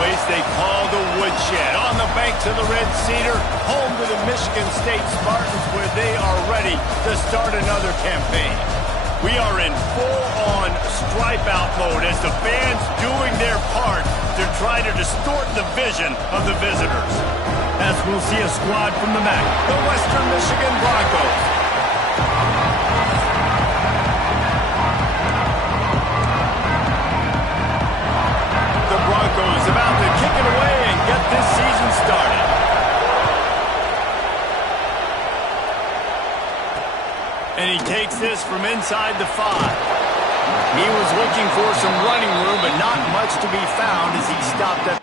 Place they call the Woodshed, on the banks of the Red Cedar, home to the Michigan State Spartans, where they are ready to start another campaign. We are in full-on stripe-out mode as the fans doing their part to try to distort the vision of the visitors. As we'll see a squad from the MAC, the Western Michigan Broncos. The Broncos about to kick it away and get this season started. And he takes this from inside the 5. He was looking for some running room, but not much to be found as he stopped at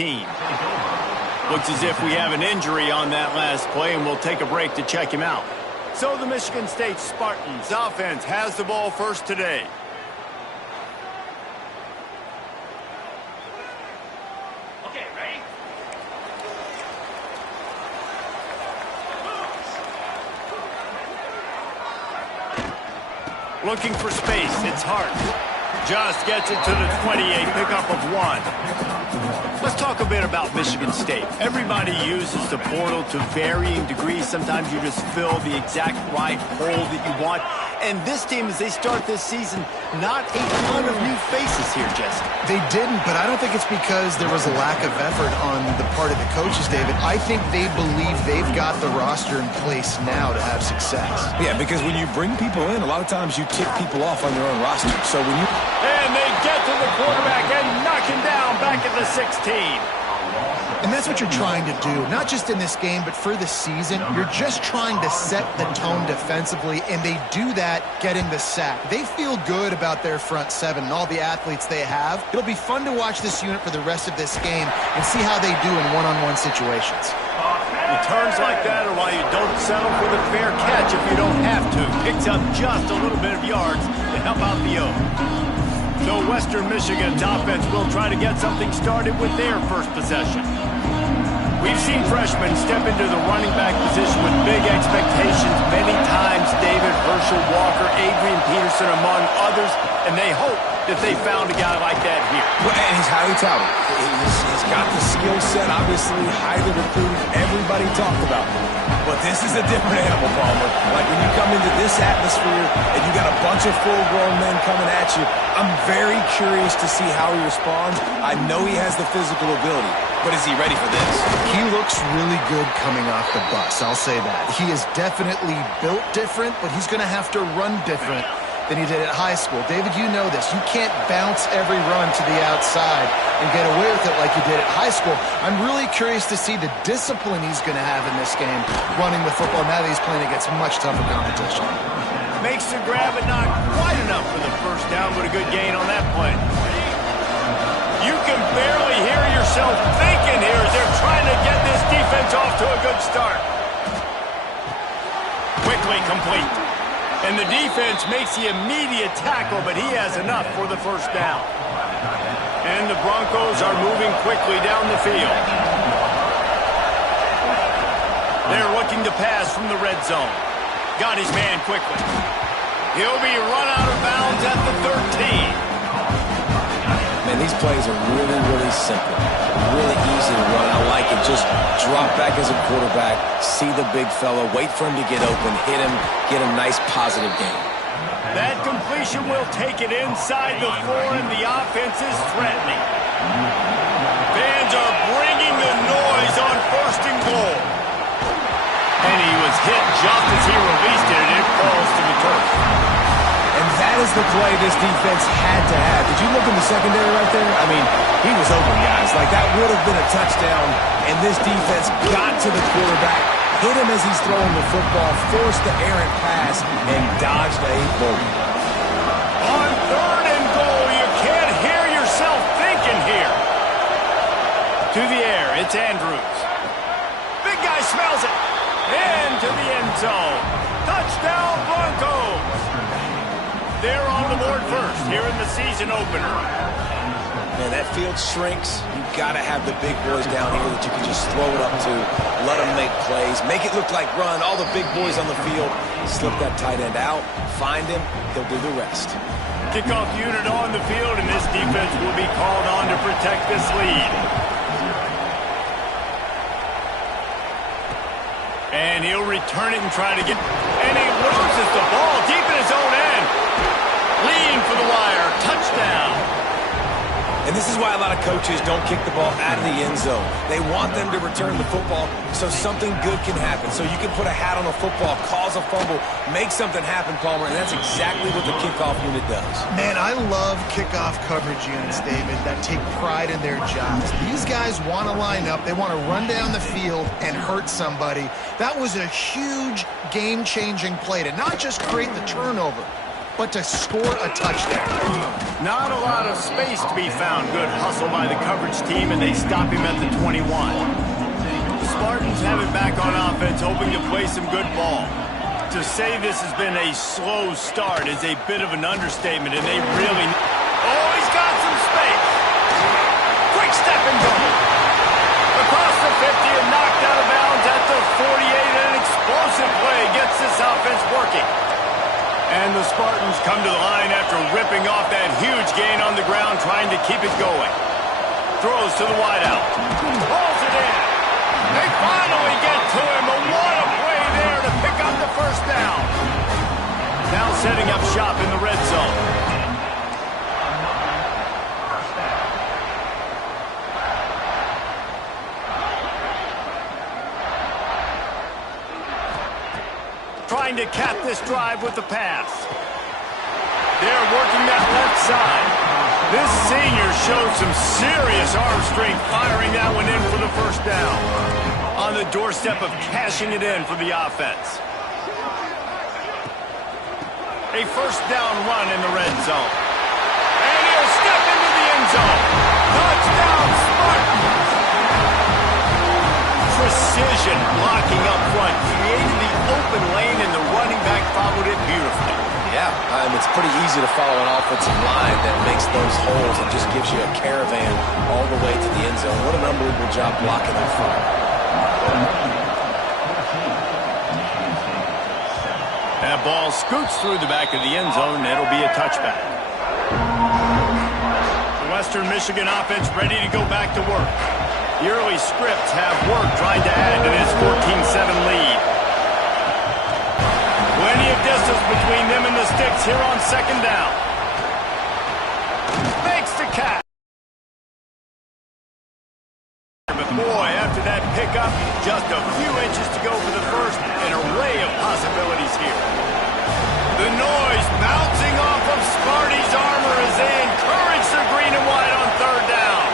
team. Looks as if we have an injury on that last play, and we'll take a break to check him out. So the Michigan State Spartans offense has the ball first today. Okay, ready? Looking for space. It's Hart. Just gets it to the 28, pickup of 1. Let's talk a bit about Michigan State. Everybody uses the portal to varying degrees. Sometimes you just fill the exact right hole that you want. And this team, as they start this season, not a ton of new faces here, Jesse. They didn't, but I don't think it's because there was a lack of effort on the part of the coaches, David. I think they believe they've got the roster in place now to have success. Yeah, because when you bring people in, a lot of times you tick people off on your own roster. So when you... And they get to the quarterback and knock him down back at the 16. And that's what you're trying to do, not just in this game, but for the season. You're just trying to set the tone defensively, and they do that getting the sack. They feel good about their front seven and all the athletes they have. It'll be fun to watch this unit for the rest of this game and see how they do in one-on-one situations. Returns like that are why you don't settle for the fair catch if you don't have to. Picks up just a little bit of yards to help out the O. So Western Michigan's offense will try to get something started with their first possession. We've seen freshmen step into the running back position with big expectations many times. David, Herschel Walker, Adrian Peterson, among others, and they hope that they found a guy like that here. Well, and he's highly touted. He's got the skill set, obviously, highly recruited. Everybody talked about him. But this is a different animal, Palmer. Like when you come into this atmosphere and you got a bunch of full-grown men coming at you, I'm very curious to see how he responds. I know he has the physical ability, but is he ready for this? He looks really good coming off the bus, I'll say that. He is definitely built different, but he's going to have to run different than he did at high school. David, you know this. You can't bounce every run to the outside and get away with it like you did at high school. I'm really curious to see the discipline he's going to have in this game running the football now that he's playing against much tougher competition. Makes the grab, but not quite enough for the first down, but a good gain on that play. You can barely hear yourself thinking here as they're trying to get this defense off to a good start. Quickly complete. And the defense makes the immediate tackle, but he has enough for the first down. And the Broncos are moving quickly down the field. They're looking to pass from the red zone. Got his man quickly. He'll be run out of bounds at the 13. Man, these plays are really, really simple. Really easy to run. I like it. Just drop back as a quarterback, see the big fella, wait for him to get open, hit him, get a nice positive gain. That completion will take it inside the 4, and the offense is threatening. Fans are bringing the noise on 1st and goal. And he was hit just as he released it, and it falls to the turf. And that is the play this defense had to have. Did you look in the secondary right there? I mean, he was open, guys. Like, that would have been a touchdown, and this defense got to the quarterback, hit him as he's throwing the football, forced the errant pass, and dodged a bullet. On 3rd and goal, you can't hear yourself thinking here. To the air, it's Andrews. Big guy smells it. Into the end zone. Touchdown, Broncos. They're on the board first here in the season opener. Man, that field shrinks. You've got to have the big boys down here that you can just throw it up to, let them make plays, make it look like run. All the big boys on the field, slip that tight end out, find him, he'll do the rest. Kickoff unit on the field, and this defense will be called on to protect this lead. And he'll return it and try to get... And he loses the ball deep in his own end. Leading for the wire. Touchdown. And this is why a lot of coaches don't kick the ball out of the end zone. They want them to return the football so something good can happen. So you can put a hat on a football, cause a fumble, make something happen, Palmer, and that's exactly what the kickoff unit does. Man, I love kickoff coverage units, David, that take pride in their jobs. These guys want to line up. They want to run down the field and hurt somebody. That was a huge game-changing play to not just create the turnover, but to score a touchdown. Not a lot of space to be found. Good hustle by the coverage team, and they stop him at the 21. The Spartans have it back on offense, hoping to play some good ball. To say this has been a slow start is a bit of an understatement, and they really... Oh, he's got some space. Quick step and go. Across the 50 and knocked out of bounds at the 48. An explosive play gets this offense working. And the Spartans come to the line after ripping off that huge gain on the ground, trying to keep it going. Throws to the wideout. Pulls it in. They finally get to him, but what a play there to pick up the first down. Now setting up shop in the red zone. Trying to cap this drive with the pass. They're working that left side. This senior showed some serious arm strength, firing that one in for the first down. On the doorstep of cashing it in for the offense. A first down run in the red zone. And he'll step into the end zone. Touchdown, Spartans! Precision blocking up front, created the open lane, and the running back followed it beautifully. Yeah, it's pretty easy to follow an offensive line that makes those holes and just gives you a caravan all the way to the end zone. What an unbelievable job blocking up front. That ball scoots through the back of the end zone, and it'll be a touchback. The Western Michigan offense ready to go back to work. The early scripts have work trying to add to this 14-7 lead. Plenty of distance between them and the sticks here on second down. Makes the catch. But boy, after that pickup, just a few inches to go for the first. An array of possibilities here. The noise bouncing off of Sparty's armor as they encourage the green and white on third down.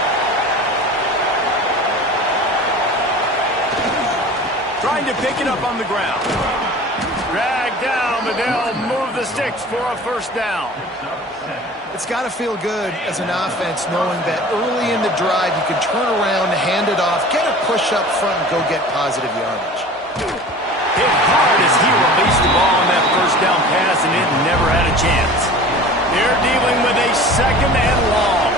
Trying to pick it up on the ground. Dragged down, but they'll move the sticks for a first down. It's got to feel good as an offense knowing that early in the drive you can turn around, hand it off, get a push up front, and go get positive yardage. Hit hard as he released the ball on that first down pass, and it never had a chance. They're dealing with a second and long.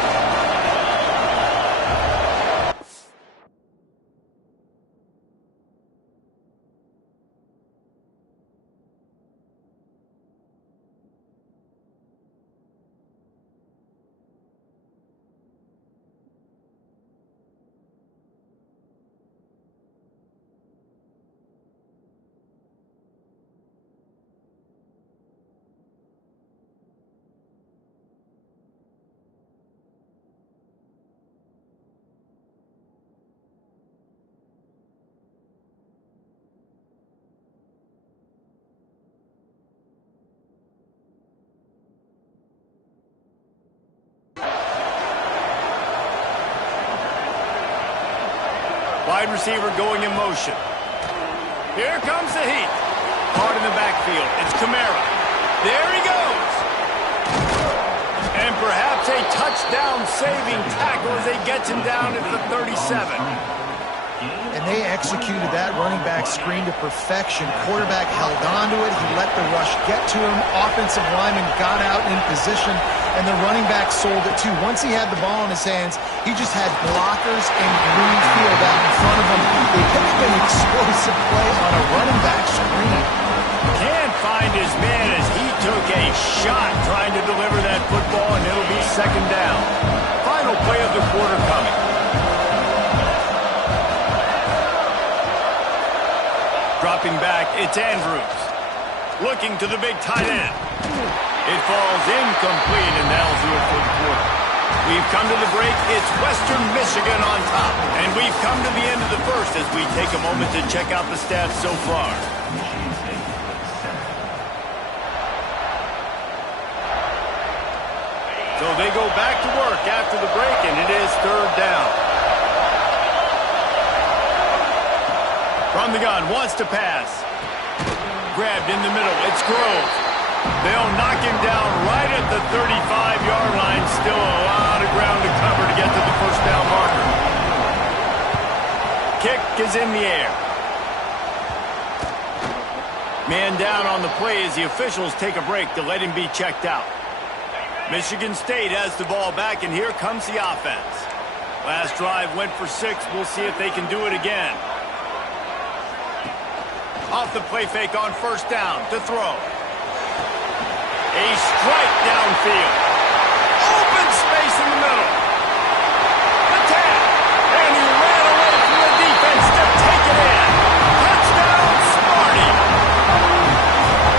Wide receiver going in motion. Here comes the heat. Caught in the backfield. It's Kamara. There he goes. And perhaps a touchdown-saving tackle as they get him down at the 37. And they executed that running back screen to perfection. Quarterback held on to it. He let the rush get to him. Offensive lineman got out in position, and the running back sold it too. Once he had the ball in his hands, he just had blockers and green field out in front of him. They picked up an explosive play on a running back screen. Can't find his man as he took a shot trying to deliver that football, and it'll be second down. Final play of the quarter coming. Dropping back, it's Andrews. Looking to the big tight end. It falls incomplete, and that'll do it for the quarter. We've come to the break. It's Western Michigan on top. And we've come to the end of the first as we take a moment to check out the stats so far. So they go back to work after the break, and it is third down. From the gun, wants to pass. Grabbed in the middle. It's Grove. They'll knock him down 35-yard line, still a lot of ground to cover to get to the first down marker. Kick is in the air. Man down on the play as the officials take a break to let him be checked out. Michigan State has the ball back, and here comes the offense. Last drive went for 6. We'll see if they can do it again. Off the play fake on first down to throw. A strike downfield. Open space in the middle. The tap. And he ran away from the defense to take it in. Touchdown, Sparty.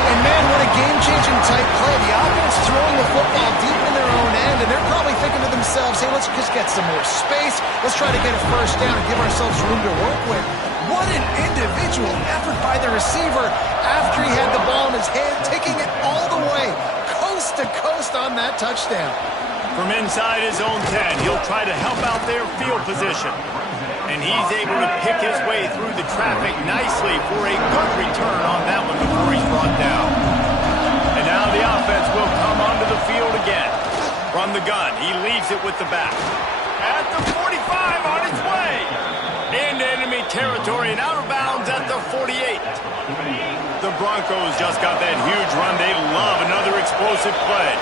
And man, what a game-changing type play. The offense throwing the football deep in their own end, and they're probably thinking to themselves, hey, let's just get some more space. Let's try to get a first down and give ourselves room to work with. What an individual effort by the receiver after he had the ball in his hand, taking it all the way, coast to coast on that touchdown. From inside his own 10, he'll try to help out their field position. And he's able to pick his way through the traffic nicely for a good return on that one before he's brought down. And now the offense will come onto the field again. From the gun, he leaves it with the back. At the 45, on its way. Into enemy territory and out of bounds at the 48. The Broncos just got that huge run. They love another explosive play.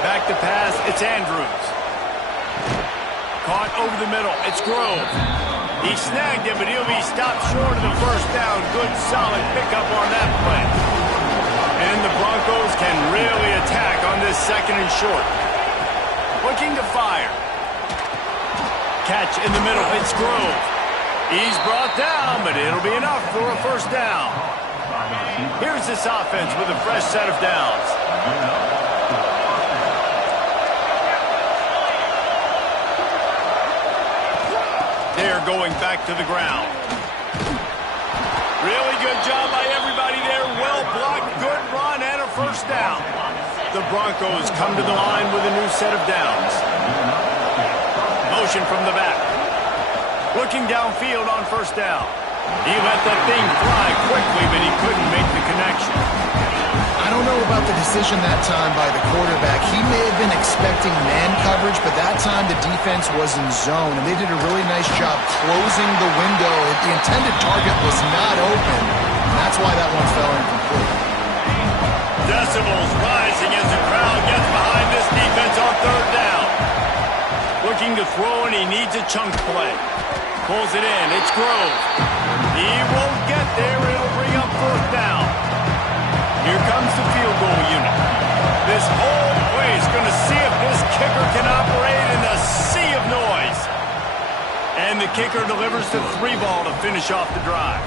Back to pass, it's Andrews. Caught over the middle, it's Grove. He snagged it, but he'll be stopped short of the first down. Good, solid pickup on that play. And the Broncos can really attack on this second and short. Looking to fire. Catch in the middle, it's Grove. He's brought down, but it'll be enough for a first down. Here's this offense with a fresh set of downs. They're going back to the ground. Really good job by everybody there. Well blocked, good run, and a first down. The Broncos come to the line with a new set of downs. Motion from the back. Looking downfield on first down. He let that thing fly quickly, but he couldn't make the connection. I don't know about the decision that time by the quarterback. He may have been expecting man coverage, but that time the defense was in zone, and they did a really nice job closing the window. The intended target was not open, and that's why that one fell incomplete. Decibels rising as the crowd gets behind this defense on third down. Looking to throw, and he needs a chunk play. Pulls it in. It's Grove. He won't get there. It'll bring up fourth down. Here comes the field goal unit. This whole place going to see if this kicker can operate in a sea of noise. And the kicker delivers the 3-ball to finish off the drive.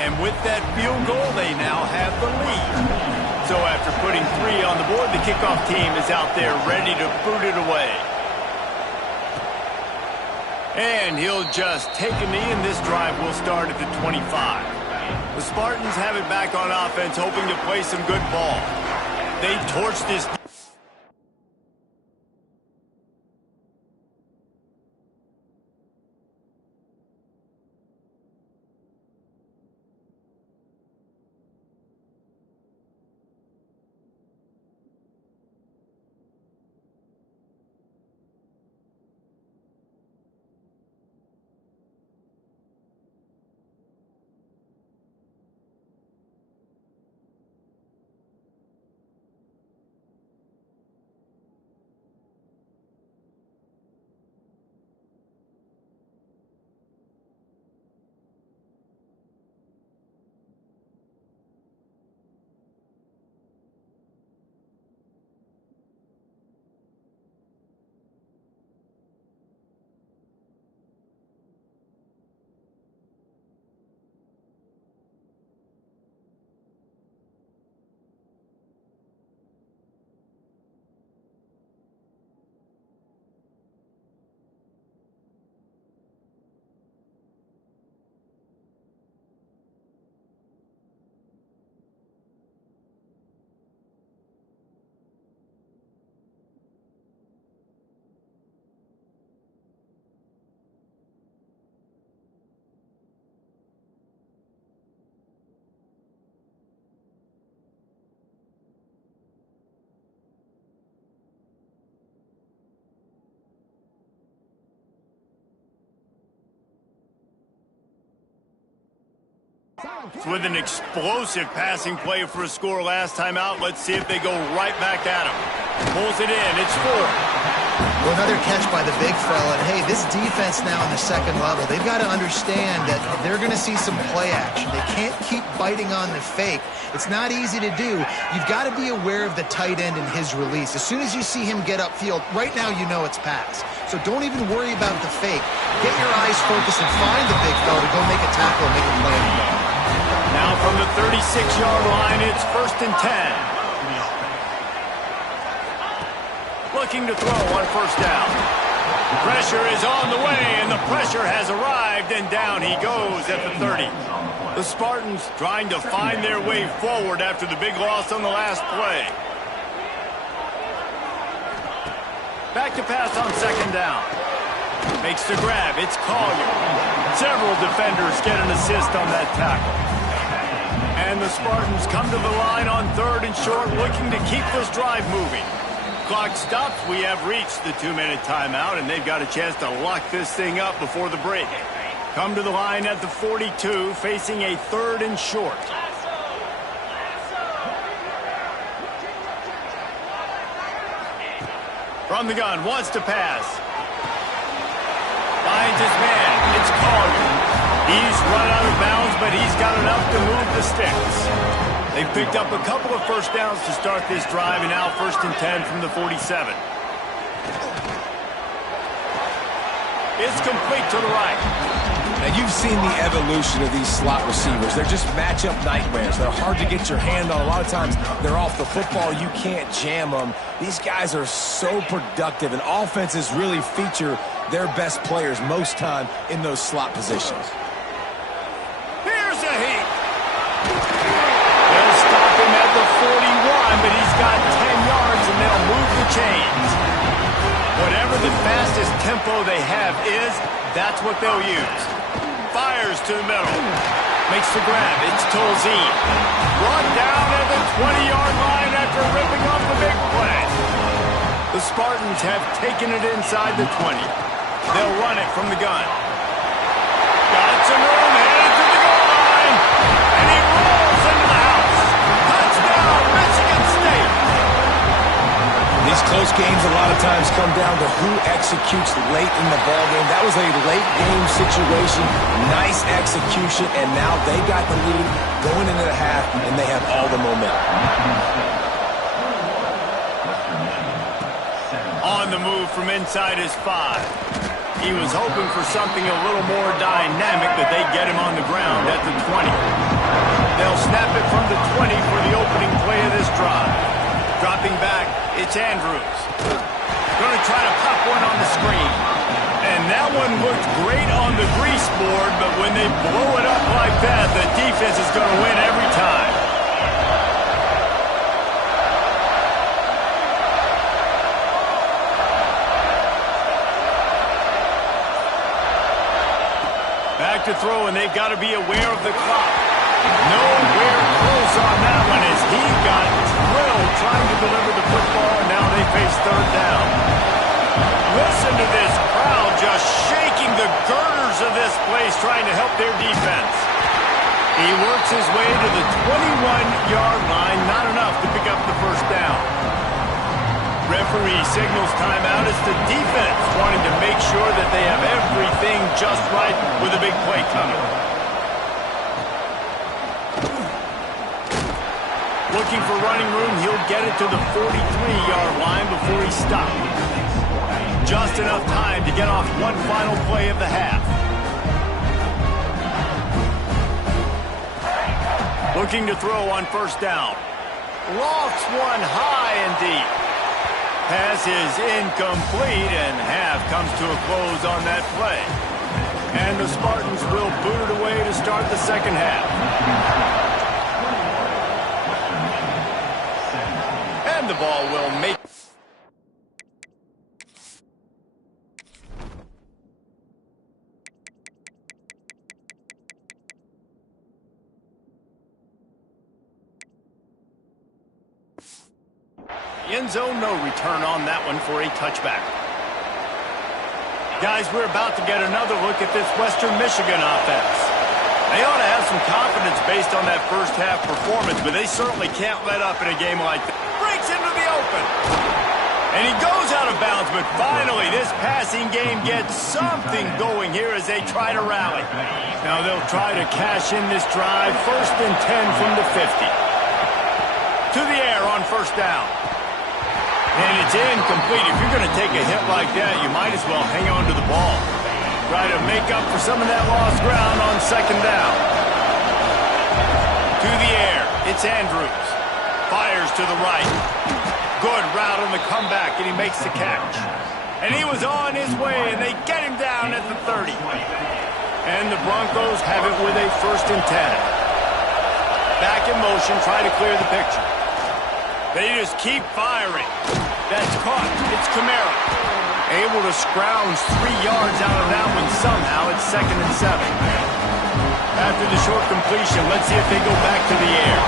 And with that field goal, they now have the lead. So after putting 3 on the board, the kickoff team is out there ready to boot it away. And he'll just take a knee, and this drive will start at the 25. The Spartans have it back on offense, hoping to play some good ball. They torched this. With an explosive passing play for a score last time out, let's see if they go right back at him. Pulls it in. It's 4. Well, another catch by the big fella. And, hey, this defense now in the second level, they've got to understand that they're going to see some play action. They can't keep biting on the fake. It's not easy to do. You've got to be aware of the tight end and his release. As soon as you see him get upfield, right now you know it's pass. So don't even worry about the fake. Get your eyes focused and find the big fella to go make a tackle and make a play. Now from the 36-yard line, it's 1st and 10. Looking to throw on 1st down. Pressure is on the way, and the pressure has arrived, and down he goes at the 30. The Spartans trying to find their way forward after the big loss on the last play. Back to pass on 2nd down. Makes the grab. It's Collier. Several defenders get an assist on that tackle. And the Spartans come to the line on 3rd and short, looking to keep this drive moving. Clock stops. We have reached the 2-minute timeout, and they've got a chance to lock this thing up before the break. Come to the line at the 42, facing a 3rd and short. From the gun, wants to pass. Finds his man. It's Collier. He's run out of bounds, but he's got enough to move the sticks. They've picked up a couple of 1st downs to start this drive, and now 1st and 10 from the 47. It's complete to the right. Now, you've seen the evolution of these slot receivers. They're just matchup nightmares. They're hard to get your hand on. A lot of times, they're off the football. You can't jam them. These guys are so productive, and offenses really feature their best players most time in those slot positions. Here's a heat. They'll stop him at the 41, but he's got 10 yards, and they'll move the chains. Whatever the fastest tempo they have is, that's what they'll use. Fires to the middle. Makes the grab. It's Tolzien. Brought down at the 20-yard line after ripping off the big play. The Spartans have taken it inside the 20. They'll run it from the gun. Got some room, headed to the goal line. And he rolls into the house. Touchdown, Michigan State. These close games a lot of times come down to who executes late in the ballgame. That was a late game situation. Nice execution, and now they got the lead going into the half, and they have all the momentum. On the move from inside his 5. He was hoping for something a little more dynamic, but they get him on the ground at the 20. They'll snap it from the 20 for the opening play of this drive. Dropping back, it's Andrews. Going to try to pop one on the screen. And that one looked great on the grease board, but when they blow it up like that, the defense is going to win every time. Back to throw, and they've got to be aware of the clock. Nowhere close on that one as he got drilled trying to deliver the football, and now they face 3rd down. Listen to this crowd just shaking the girders of this place trying to help their defense. He works his way to the 21-yard line, not enough to pick up the 1st down. Referee signals timeout as the defense wanting to make sure that they have everything just right with a big play coming. Looking for running room, he'll get it to the 43-yard line before he stops. Just enough time to get off one final play of the half. Looking to throw on 1st down. Lofts one high and deep. Pass is incomplete, and half comes to a close on that play. And the Spartans will boot it away to start the second half. And the ball will make... End zone, no return on that one for a touchback. Guys, we're about to get another look at this Western Michigan offense. They ought to have some confidence based on that first half performance, but they certainly can't let up in a game like that. Breaks into the open. And he goes out of bounds, but finally this passing game gets something going here as they try to rally. Now they'll try to cash in this drive. 1st and 10 from the 50. To the air on 1st down. And it's incomplete. If you're going to take a hit like that, you might as well hang on to the ball. Try to make up for some of that lost ground on 2nd down. To the air. It's Andrews. Fires to the right. Good route on the comeback, and he makes the catch. And he was on his way, and they get him down at the 30. And the Broncos have it with a 1st and 10. Back in motion, try to clear the picture. They just keep firing. That's caught. It's Kamara. Able to scrounge 3 yards out of that one somehow. It's 2nd and 7. After the short completion, let's see if they go back to the air.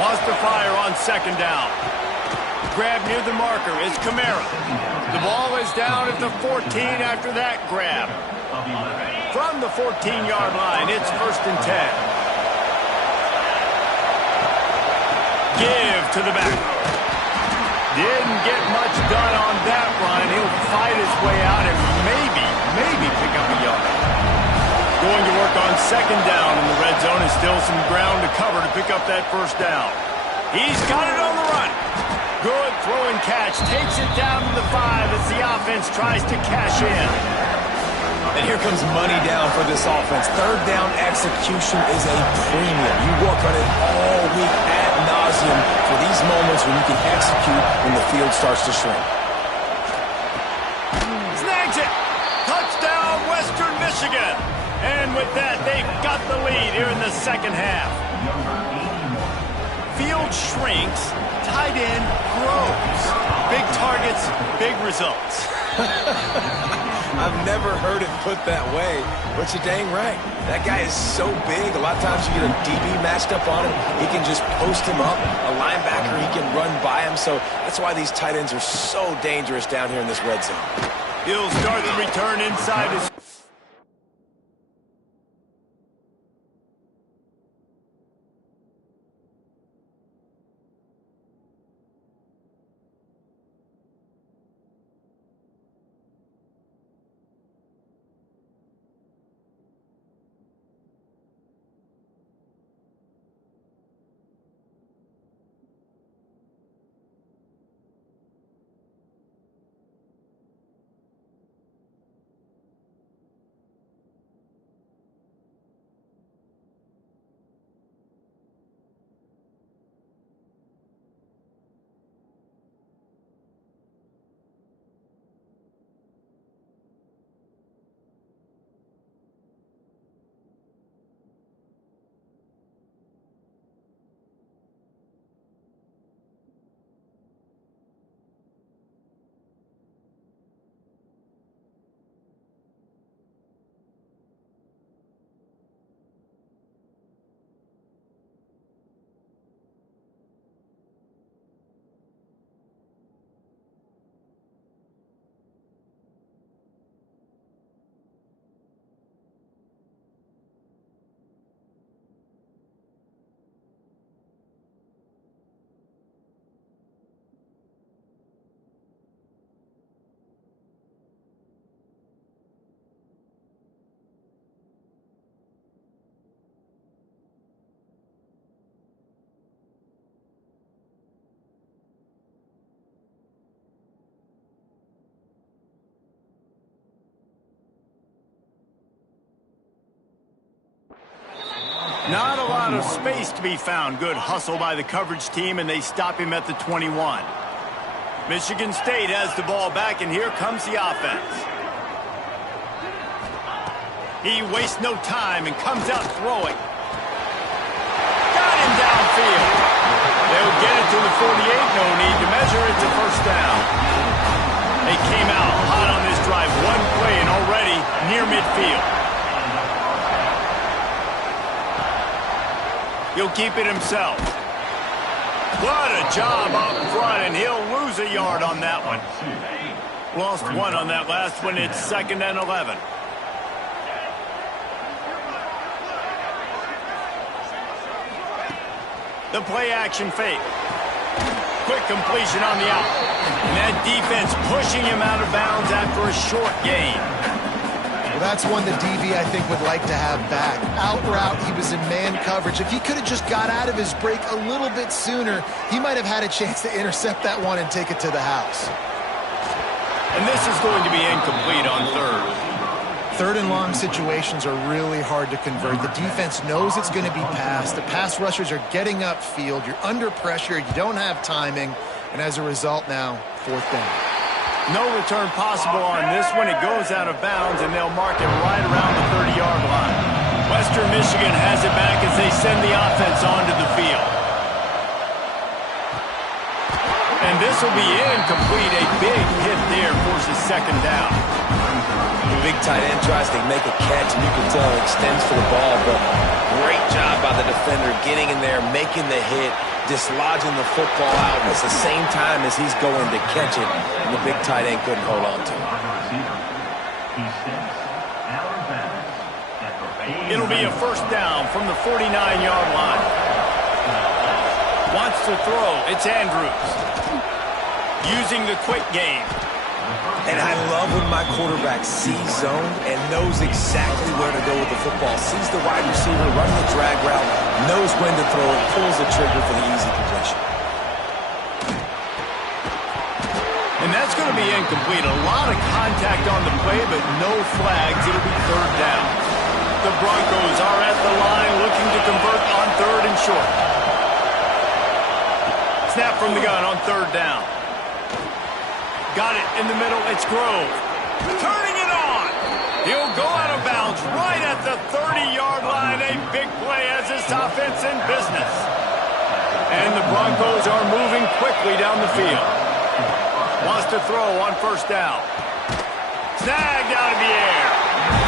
Wants to fire on 2nd down. Grab near the marker is Kamara. The ball is down at the 14 after that grab. From the 14-yard line, it's 1st and 10. Give to the back. Didn't get much done on that run. He'll fight his way out and maybe pick up a yard. Going to work on 2nd down in the red zone. Is still some ground to cover to pick up that 1st down. He's got it on the run. Good throw and catch. Takes it down to the 5 as the offense tries to cash in. And here comes money down for this offense. 3rd down execution is a premium. You work on it all week ad nauseum for these moments when you can execute when the field starts to shrink. Snags it. Touchdown, Western Michigan. And with that, they've got the lead here in the 2nd half. Field shrinks, tight end grows. Big targets, big results. I've never heard it put that way, but you're dang right. That guy is so big, a lot of times you get a DB matched up on him. He can just post him up. A linebacker, he can run by him. So that's why these tight ends are so dangerous down here in this red zone. He'll start the return inside his... Not a lot of space to be found. Good hustle by the coverage team, and they stop him at the 21. Michigan State has the ball back, and here comes the offense. He wastes no time and comes out throwing. Got him downfield. They'll get it to the 48. No need to measure it to 1st down. They came out hot on this drive. One play and already near midfield. He'll keep it himself. What a job up front, and he'll lose a yard on that one. Lost 1 on that last one. It's 2nd and 11. The play action fake. Quick completion on the out. And that defense pushing him out of bounds after a short gain. Well, that's one that DV, I think, would like to have back. Out route, he was in man coverage. If he could have just got out of his break a little bit sooner, he might have had a chance to intercept that one and take it to the house. And this is going to be incomplete on third. Third and long situations are really hard to convert. The defense knows it's going to be passed. The pass rushers are getting upfield. You're under pressure. You don't have timing. And as a result now, fourth down. No return possible on this one. It goes out of bounds, and they'll mark it right around the 30-yard line. Western Michigan has it back as they send the offense onto the field. And this will be incomplete. A big hit there forces second down. The big tight end tries to make a catch, and you can tell it extends for the ball, but great job by the defender getting in there, making the hit, dislodging the football out at the same time as he's going to catch it, and the big tight end couldn't hold on to it. It'll be a first down from the 49-yard line. Wants to throw. It's Andrews. Using the quick game. And I love when my quarterback sees zone and knows exactly where to go with the football. Sees the wide receiver, running the drag route, knows when to throw it, pulls the trigger for the easy completion. And that's going to be incomplete. A lot of contact on the play, but no flags. It'll be third down. The Broncos are at the line looking to convert on third and short. Snap from the gun on third down. Got it in the middle. It's Grove. Turning it on. He'll go out of bounds right at the 30-yard line. A big play as this offense in business. And the Broncos are moving quickly down the field. Wants to throw on first down. Snagged out of the air.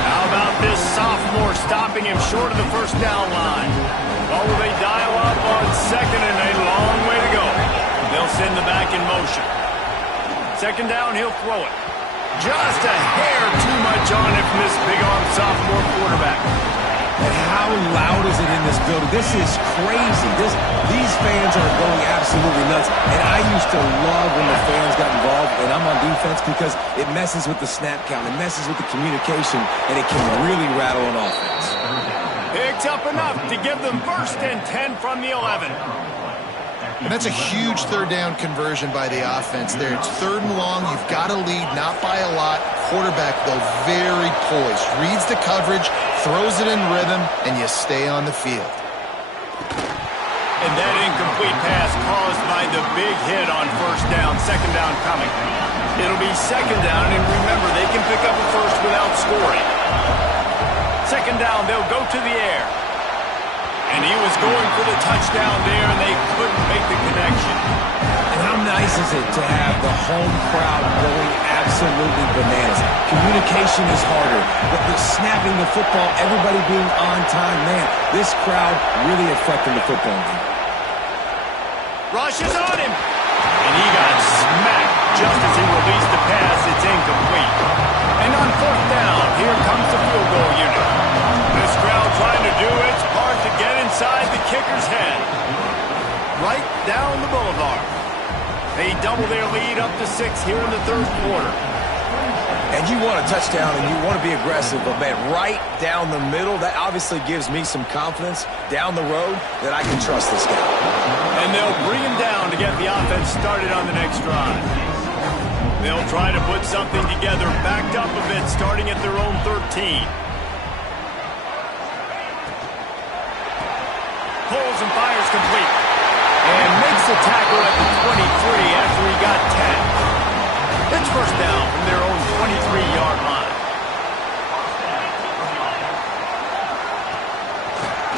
How about this sophomore stopping him short of the first down line? Or will they dial up on second and a long way to go? They'll send the back in motion. Second down, he'll throw it. Just a hair too much on it from this big-arm sophomore quarterback. And how loud is it in this building? This is crazy. These fans are going absolutely nuts. And I used to love when the fans got involved, and I'm on defense, because it messes with the snap count. It messes with the communication, and it can really rattle an offense. Picks up enough to give them first and 10 from the 11. And that's a huge third down conversion by the offense there. It's third and long. You've got to lead, not by a lot. Quarterback, though, very poised. Reads the coverage, throws it in rhythm, and you stay on the field. And that incomplete pass caused by the big hit on first down. Second down coming. It'll be second down, and remember, they can pick up a first without scoring. Second down, they'll go to the air. And he was going for the touchdown there, and they couldn't make the connection. And how nice is it to have the home crowd going absolutely bananas? Communication is harder, but the snapping the football, everybody being on time, man, this crowd really affecting the football game. Rushes on him, and he got smacked just as he released the pass. It's incomplete. And on fourth down, here comes the field goal unit. This crowd trying to do its part to get inside the kicker's head. Right down the boulevard. They double their lead up to 6 here in the third quarter. And you want a touchdown and you want to be aggressive, but man, right down the middle, that obviously gives me some confidence down the road that I can trust this guy. And they'll bring him down to get the offense started on the next drive. They'll try to put something together, backed up a bit, starting at their own 13. Pulls and fires complete. And makes the tackle at the 23 after he got 10. It's first down from their own 23-yard line.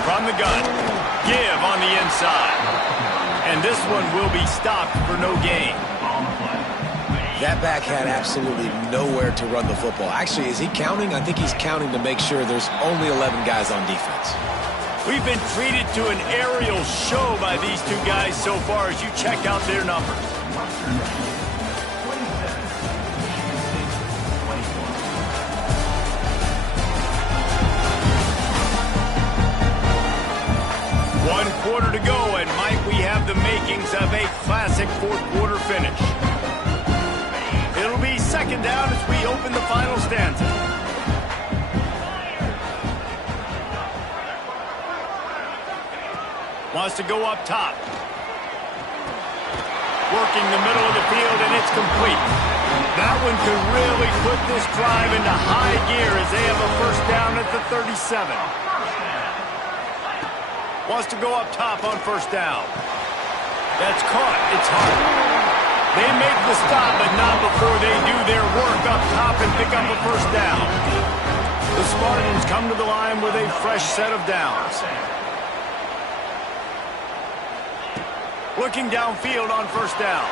From the gun, give on the inside. And this one will be stopped for no gain. That back had absolutely nowhere to run the football. Actually, is he counting? I think he's counting to make sure there's only 11 guys on defense. We've been treated to an aerial show by these two guys so far as you check out their numbers. One quarter to go, and might we have the makings of a classic fourth quarter finish. It'll be second down as we open the final stanza. Wants to go up top. Working the middle of the field, and it's complete. That one could really put this drive into high gear as they have a first down at the 37. Wants to go up top on first down. That's caught. It's hard. They make the stop, but not before they do their work up top and pick up a first down. The Spartans come to the line with a fresh set of downs. Looking downfield on first down.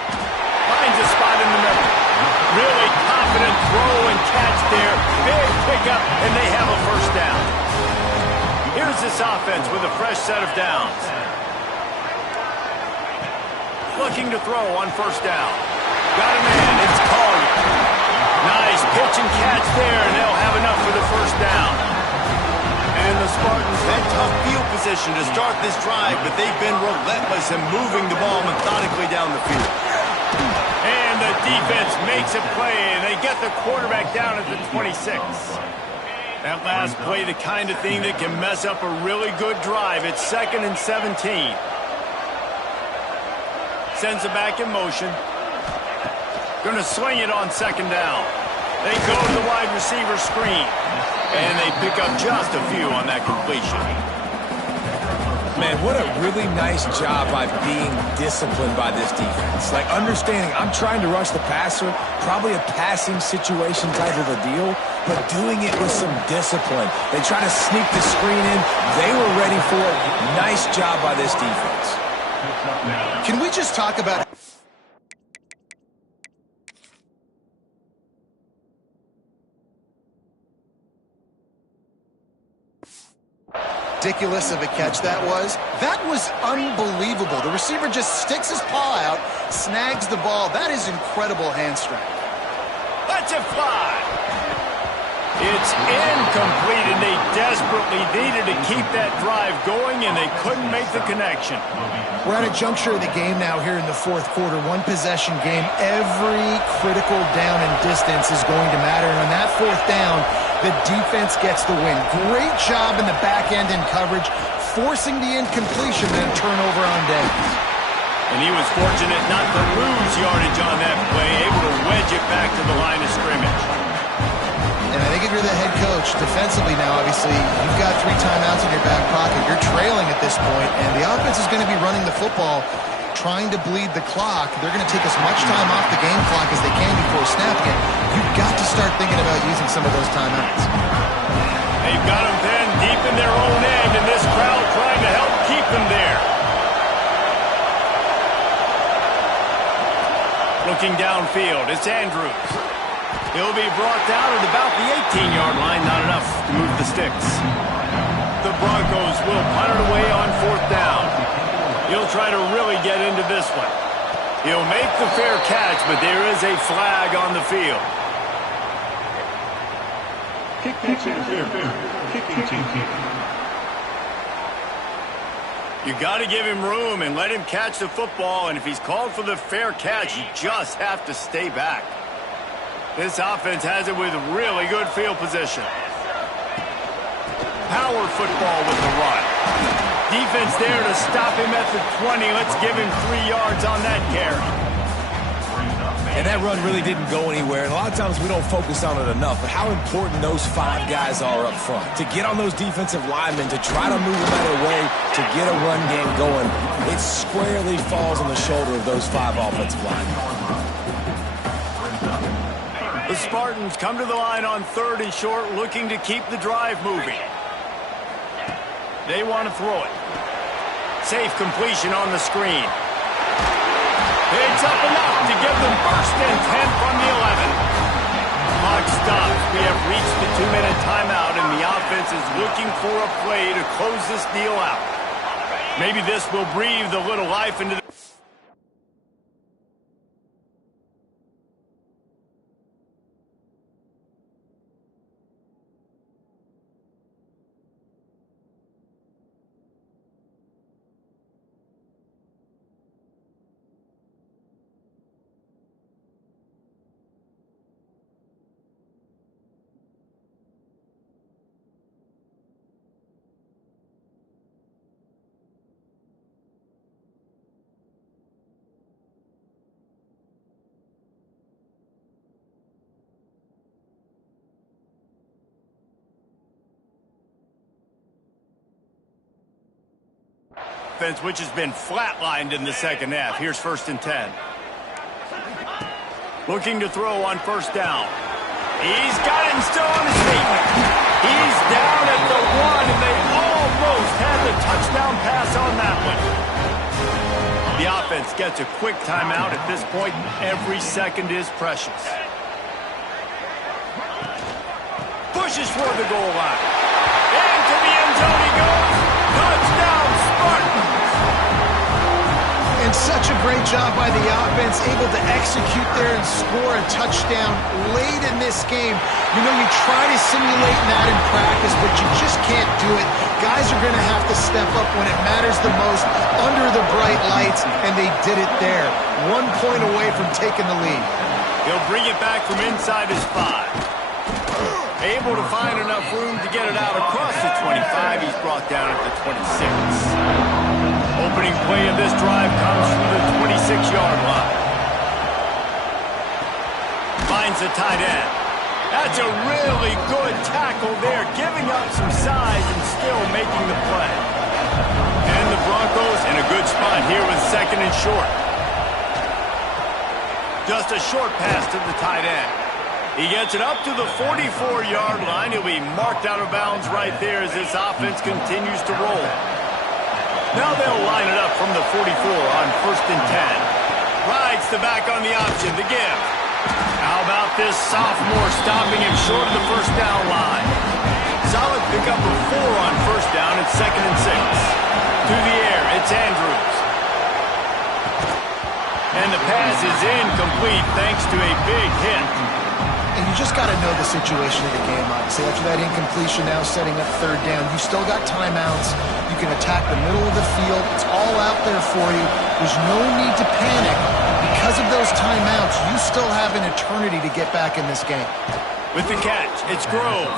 Finds a spot in the middle. Really confident throw and catch there. Big pickup, and they have a first down. Here's this offense with a fresh set of downs. Looking to throw on first down. Got a man. It's Collier. Nice pitch and catch there, and they'll have enough for the first down. And the Spartans had tough field position to start this drive, but they've been relentless in moving the ball methodically down the field. And the defense makes a play, and they get the quarterback down at the 26. That last play, the kind of thing that can mess up a really good drive. It's 2nd and 17. Sends it back in motion. Going to sling it on second down. They go to the wide receiver screen. And they pick up just a few on that completion. Man, what a really nice job by being disciplined by this defense. Like, understanding I'm trying to rush the passer, probably a passing situation type of a deal, but doing it with some discipline. They try to sneak the screen in. They were ready for it. Nice job by this defense. Can we just talk about ridiculous of a catch that was? That was unbelievable. The receiver just sticks his paw out, snags the ball. That is incredible hand strength. Let's it fly. It's incomplete, and they desperately needed to keep that drive going, and they couldn't make the connection. We're at a juncture of the game now here in the fourth quarter. One possession game. Every critical down and distance is going to matter. And on that fourth down, the defense gets the win. Great job in the back end in coverage, forcing the incompletion and turnover on downs. And he was fortunate not to lose yardage on that play, able to wedge it back to the line of scrimmage. And I think if you're the head coach, defensively now, obviously, you've got 3 timeouts in your back pocket. You're trailing at this point, and the offense is going to be running the football, trying to bleed the clock. They're going to take as much time off the game clock as they can before snapping it. You've got to start thinking about using some of those timeouts. They've got them then deep in their own end, and this crowd trying to help keep them there. Looking downfield, it's Andrews. He'll be brought down at about the 18-yard line, not enough to move the sticks. The Broncos will punt it away on fourth down. He'll try to really get into this one. He'll make the fair catch, but there is a flag on the field. You got to give him room and let him catch the football, and if he's called for the fair catch, you just have to stay back. This offense has it with really good field position. Power football with the run. Defense there to stop him at the 20. Let's give him 3 yards on that carry. And that run really didn't go anywhere. And a lot of times we don't focus on it enough, but how important those 5 guys are up front. To get on those defensive linemen, to try to move them out of the way, to get a run game going, it squarely falls on the shoulder of those 5 offensive linemen. The Spartans come to the line on 3rd and short, looking to keep the drive moving. They want to throw it. Safe completion on the screen. It's up enough to give them first and 10 from the 11. Clock stops. We have reached the 2-minute timeout, and the offense is looking for a play to close this deal out. Maybe this will breathe a little life into the offense, which has been flatlined in the second half. Here's 1st and 10. Looking to throw on 1st down. He's got it and still on his feet. He's down at the 1, and they almost had the touchdown pass on that one. The offense gets a quick timeout. At this point, every second is precious. Pushes for the goal line. Into the end zone he goes. Touchdown, Spartans! And such a great job by the offense, able to execute there and score a touchdown late in this game. You know, you try to simulate that in practice, but you just can't do it. Guys are going to have to step up when it matters the most under the bright lights, and they did it there. 1 point away from taking the lead. He'll bring it back from inside his 5. Able to find enough room to get it out across the 25. He's brought down at the 26. Opening play of this drive comes from the 26-yard line. Finds the tight end. That's a really good tackle there, giving up some size and still making the play. And the Broncos in a good spot here with 2nd and short. Just a short pass to the tight end. He gets it up to the 44-yard line. He'll be marked out of bounds right there as this offense continues to roll. Now they'll line it up from the 44 on 1st and 10. Rides the back on the option, the give. How about this sophomore stopping him short of the 1st down line? Solid pickup of 4 on 1st down and 2nd and 6. To the air, it's Andrews. And the pass is incomplete thanks to a big hit. And you just got to know the situation of the game, obviously. After that incompletion, now setting up 3rd down. You still got timeouts. You can attack the middle of the field. It's all out there for you. There's no need to panic. Because of those timeouts, you still have an eternity to get back in this game. With the catch, it's Grove.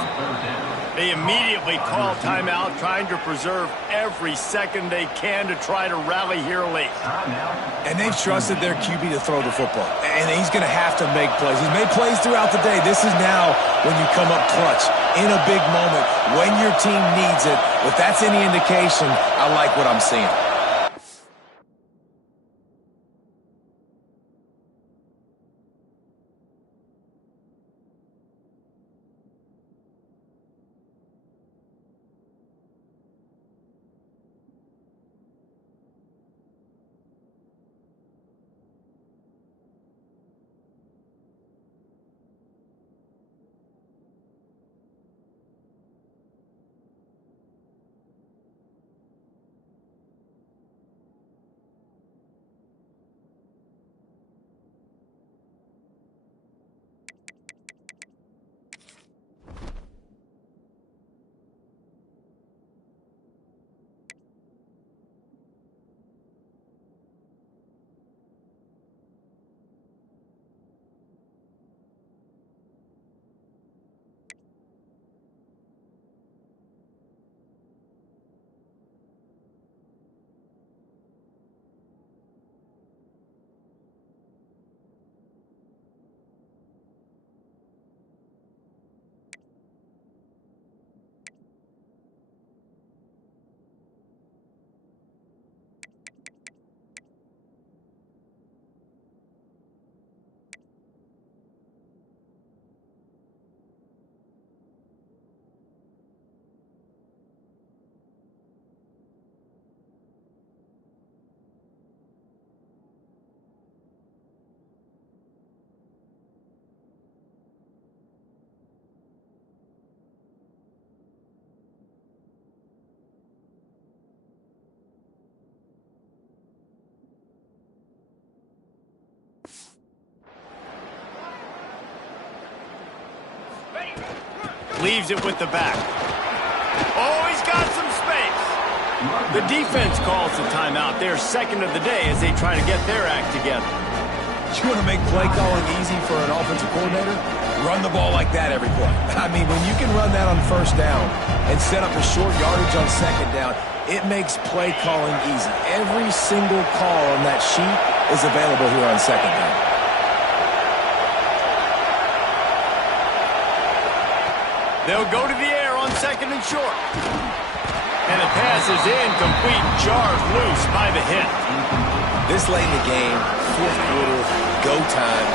They immediately call timeout, trying to preserve every second they can to try to rally here late. And they've trusted their QB to throw the football. And he's going to have to make plays. He's made plays throughout the day. This is now when you come up clutch in a big moment when your team needs it. If that's any indication, I like what I'm seeing. Leaves it with the back. Oh, he's got some space. The defense calls the timeout. They're 2nd of the day as they try to get their act together. You want to make play calling easy for an offensive coordinator? Run the ball like that every play. I mean, when you can run that on 1st down and set up a short yardage on 2nd down, it makes play calling easy. Every single call on that sheet is available here on 2nd down. They'll go to the air on 2nd and short. And the pass is incomplete, jarred loose by the hit. This late in the game, fourth quarter, go time,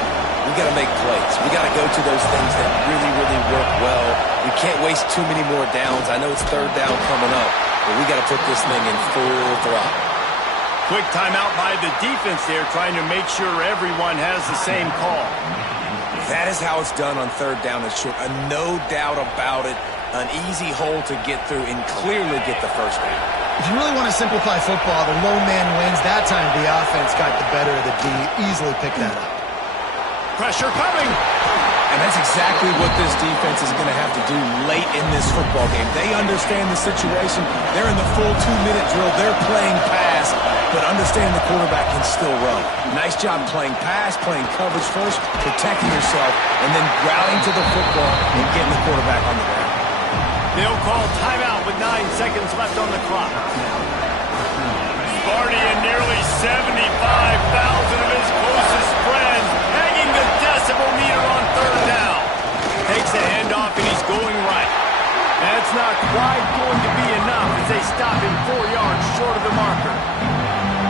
we got to make plays. We got to go to those things that really, really work well. We can't waste too many more downs. I know it's third down coming up, but we got to put this thing in full throttle. Quick timeout by the defense there, trying to make sure everyone has the same call. That is how it's done on third down and short. No doubt about it. An easy hole to get through and clearly get the first down. If you really want to simplify football, the low man wins. That time the offense got the better of the D. Easily picked that up. Pressure coming. And that's exactly what this defense is going to have to do late in this football game. They understand the situation. They're in the full 2-minute drill. They're playing pass, but understanding the quarterback can still run. Nice job playing pass, playing coverage first, protecting yourself, and then routing to the football and getting the quarterback on the ground. They'll call timeout with 9 seconds left on the clock. Sparty and nearly 75,000 of his closest friends hanging the decibel meter on third down. Takes the handoff and he's going right. That's not quite going to be enough as they stop him 4 yards short of the marker.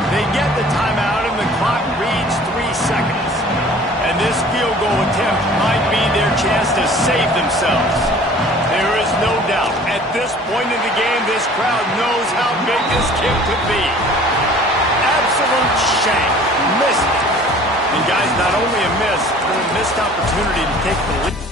They get the timeout and the clock reads 3 seconds. And this field goal attempt might be their chance to save themselves. There is no doubt, at this point in the game, this crowd knows how big this kick could be. Absolute shank. Missed it. And guys, not only a miss, but a missed opportunity to take the lead.